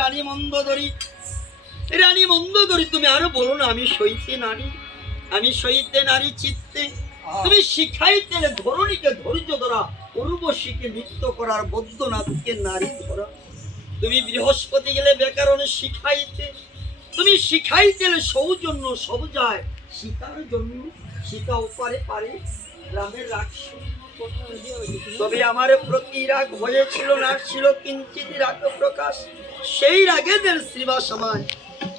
রানী মন্দোদরী, রানী মন্দোদরী, তুমি আরো বলো না, আমি সইতে নারী, আমি সইতে নারী চিত্তে, তুমি শিখাইতে ধরণীকে ধৈর্য ধরা, উর্বশীকে নৃত্য করার, বৈদ্যনাথকে নারী ধরা। তুমি বৃহস্পতি গেলে ব্যাকরণে শিখাইতে, তুমি শিখাইতে সৌজন্য সব যায়, সীতার জন্য সীতা ওপারে পারে রামের রাগ। তবে আমার প্রতি রাগ হয়েছিল না, ছিল কিঞ্চিত রাগ প্রকাশ। সেই রাগেদের শ্রীবাস আমার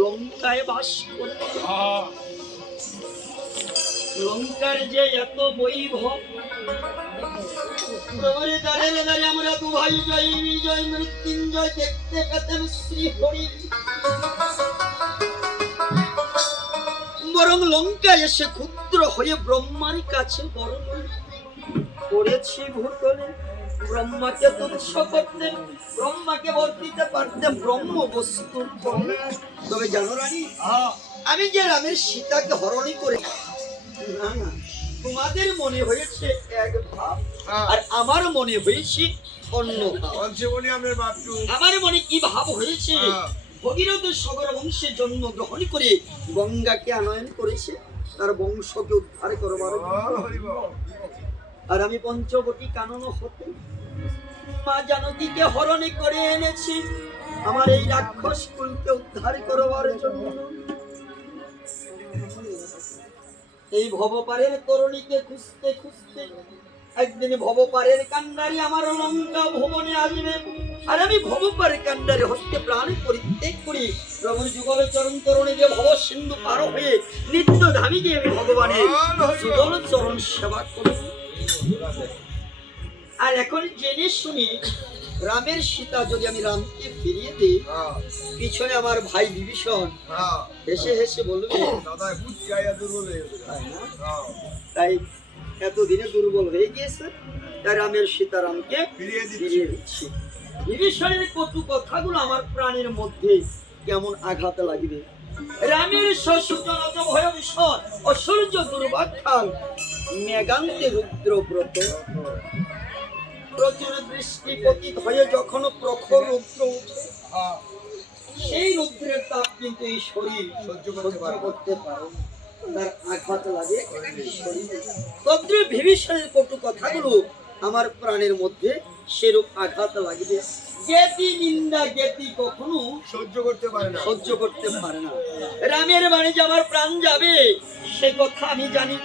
লঙ্কায় বাস করে। লঙ্কার যে এত বৈভব, আমরা দু ভাই জয় বিজয় মৃত্যুঞ্জয় দেখতে পেতেন শ্রী হরি। বরং লঙ্কায় এসে ক্ষুদ্র হয়ে ব্রহ্মার কাছে বরং পড়েছি ভূতলে। ব্রহ্মাকে তুচ্ছ করতেন, ব্রহ্মাকে বর্তিতে পারতেন ব্রহ্ম বস্তুর। তবে জানো রানী, আমি যে রামের সীতাকে হরণী করে, না না, তোমাদের মনে হয়েছে এক ভাব, আর আমার মনে হয়েছে অন্য ভাব। আমার মনে কি ভাব হয়েছে, ভগীরথ সগর বংশের জন্ম গ্রহণ করে গঙ্গাকে আনয়ন করেছে তার বংশকে উদ্ধার করবার। আর আমি পঞ্চবটী কানন হতে মা জানকীকে হরণে করে এনেছি আমার এই রাক্ষস কুলকে উদ্ধার করবার জন্য। এই ভবপারের তরুণীকে খুঁজতে খুঁজতে একদিন ভবপারের কান্ডারি আমার লঙ্কা ভবনে আসবে, আর আমি ভবপারের কান্ডারি হস্তে প্রাণ পরিত্যাগ করি প্রভুর যুগলে চরণ তরুণী যে ভব সিন্ধু পার হয়ে নিত্য ধামি গিয়ে ভগবানের যুগল চরণ সেবা করি। আর এখন জেনে শুনি রামের সীতা যদি আমি রামকে ফিরিয়ে দিই, পিছনে আমার ভাই বিভীষণ হেসে হেসে বলবে তাই এতদিনে দুর্বল হয়ে গিয়েছে, তাই রামের সীতা রামকে ফিরিয়ে দিচ্ছি। বিভীষণের কটু কথাগুলো আমার প্রাণের মধ্যে কেমন আঘাত লাগবে। রামের শ্বশুর ভয় ভীষণ অসূর্য দুর্বাখ্যাল মেঘান্তে রুদ্রব্রত, প্রচুর বৃষ্টি পতিত হয়ে যখন প্রখর রুদ্র উঠে, সেই রুদ্রের তাপ কিন্তু এই শরীর সহ্য করতে পারে, তার আঘাত লাগে শরীরে। তদ্রুপ বিভীষণের কটু কথাগুলো আমার প্রাণের মধ্যে সেরূপ আঘাত লাগবে। জ্ঞাতি নিন্দা জ্ঞাতি কখনো সহ্য করতে পারে না। রামের বাণী যে আমার প্রাণ যাবে সে কথা আমি জানি।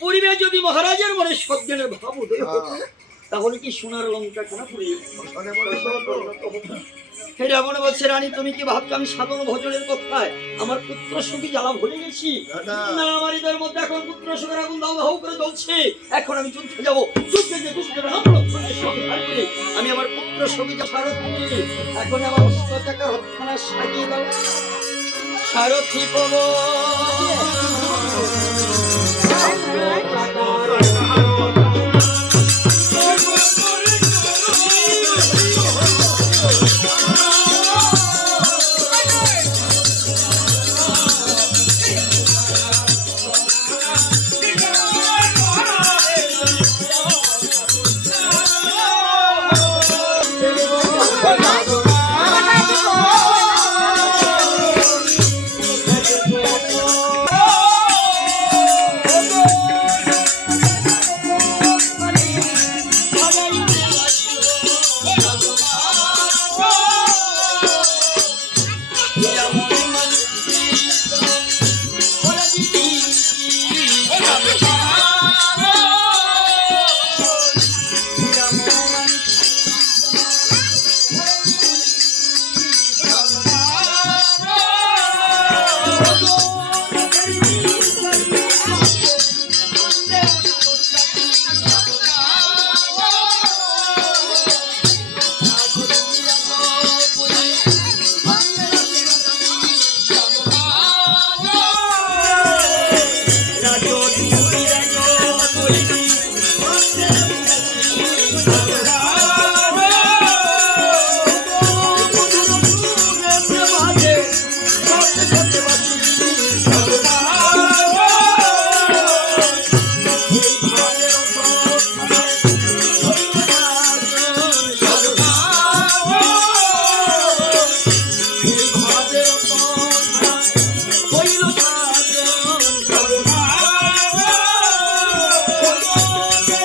পূর্বে যদি মহারাজের মনে সজ্ঞানের ভাব উদয় হতো তাহলে কি সোনার লঙ্কা কেনা পড়ে রাবণ বলছে, রানী তুমি কি ভাবছো আমি সাধন ভজনের কথায় আমার পুত্র সুখী জ্বালা ভুলে গেছি? না, আমার হৃদয়ের মধ্যে এখন পুত্র সুখের আগুন দাউ দাউ করে জ্বলছে। এখন আমি যুদ্ধে যাবো, যুদ্ধে যে দুষ্ট রাম লক্ষ্মণের সঙ্গে থাকবে, আমি আমার পুত্র সুখী যা সারথি, এখন আমার অস্ত্র চাকার হত্যানা সাজিয়ে দাও সারথি পব